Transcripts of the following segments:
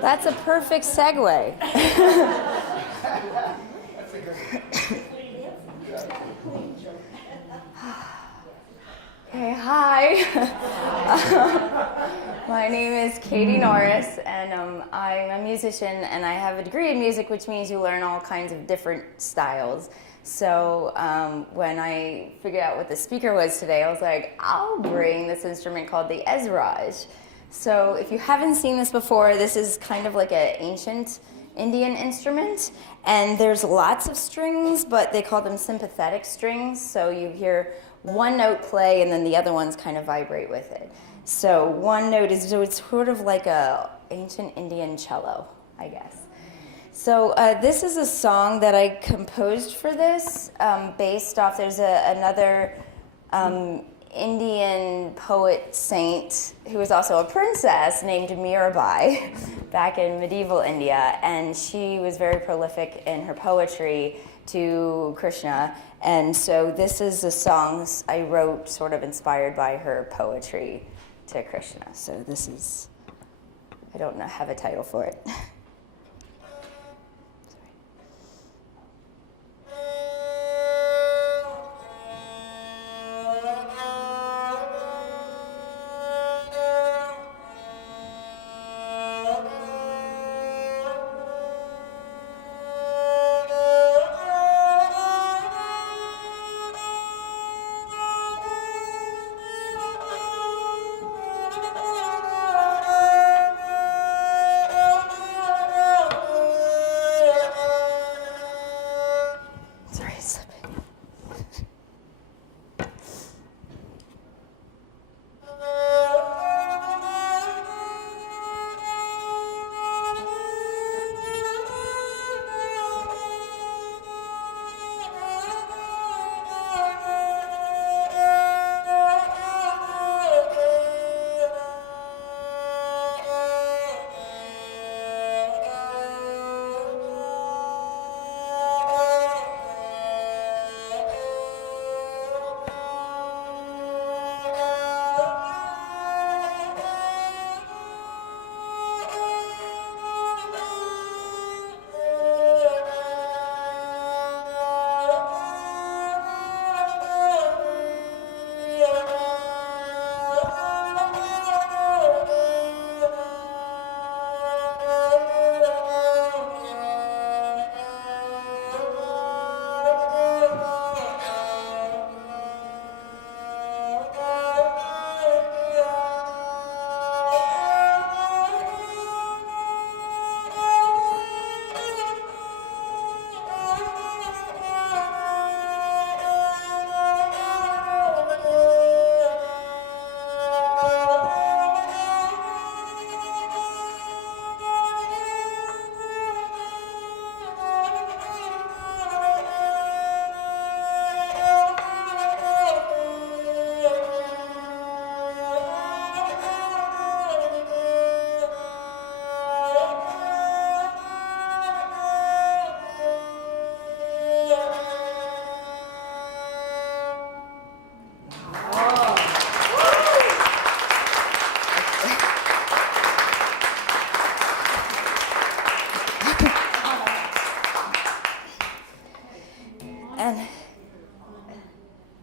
That's a perfect segue. Okay, hi. My name is Katie Norris, and I'm a musician, and I have a degree in music, which means you learn all kinds of different styles. So when I figured out what the speaker was today, I was like, I'll bring this instrument called the Ezraj. So if you haven't seen this before, this is kind of like an ancient Indian instrument, and there's lots of strings, but they call them sympathetic strings, so you hear one note play and then the other ones kind of vibrate with it. So one note is, so it's sort of like a ancient Indian cello, I guess. So this is a song that I composed for this, based off, there's another Indian poet saint who was also a princess named Mirabai back in medieval India, and she was very prolific in her poetry to Krishna, and so this is a song I wrote sort of inspired by her poetry to Krishna. So this is, I don't know, have a title for it.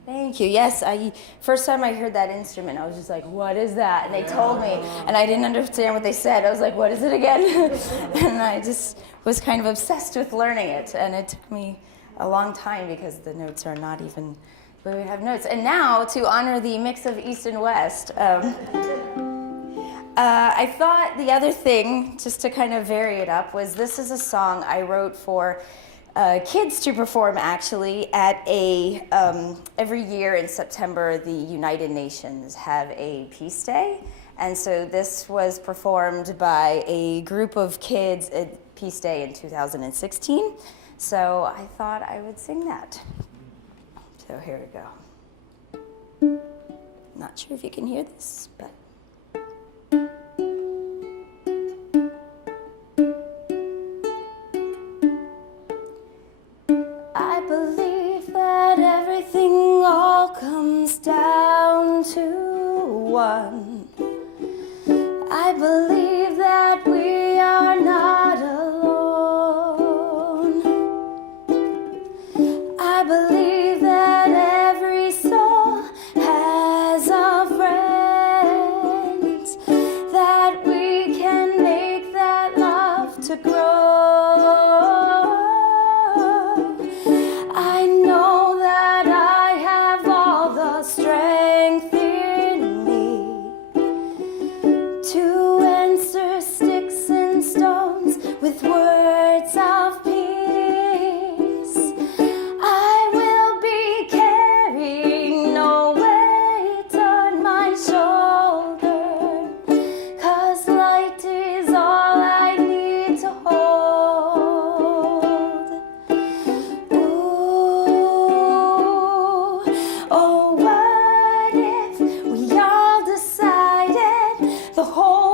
Thank you. Yes, first time I heard that instrument, I was just like, what is that? And they told me, and I didn't understand what they said. I was like, what is it again? And I just was kind of obsessed with learning it. And it took me a long time because the notes are not even, we would have notes. And now, to honor the mix of East and West, I thought the other thing, just to kind of vary it up, was this is a song I wrote for kids to perform, actually, at every year in September, the United Nations have a Peace Day. And so this was performed by a group of kids at Peace Day in 2016. So I thought I would sing that. So here we go. Not sure if you can hear this, but. I believe that everything all comes down to one. I believe that we are not alone. I believe that every soul has a friend, that we can make that love to grow. I know that I have all the strength in me to answer sticks and stones with words of peace. I will be carrying no weight on my shoulder, 'cause light is all I need to hold. Ooh, oh, what if we all decided the whole